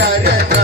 தர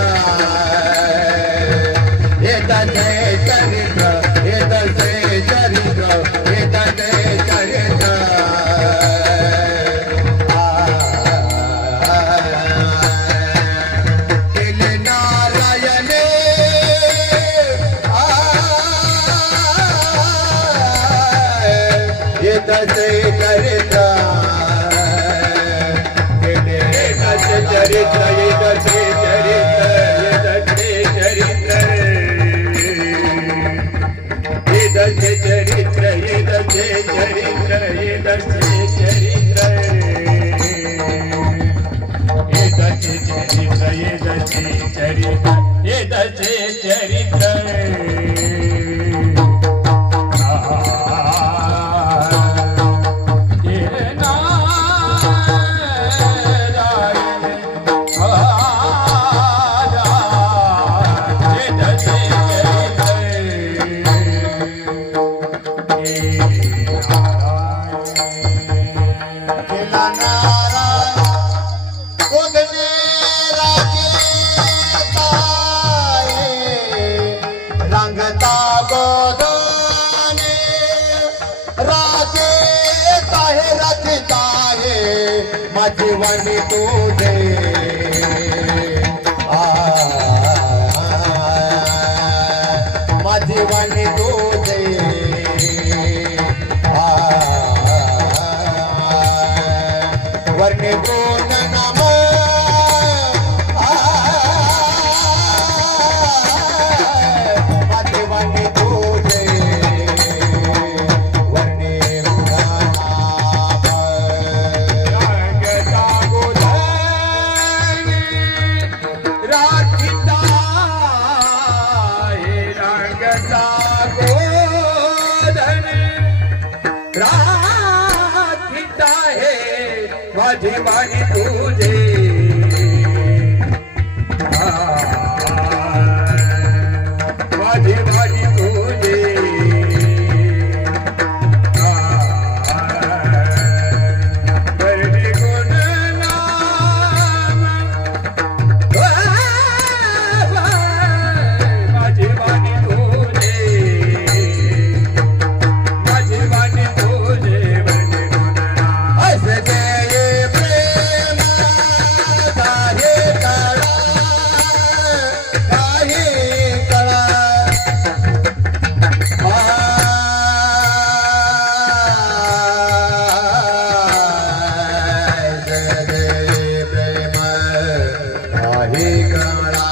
चरित्र राजवानी तो जय। जीवानी तुझे हरे कमला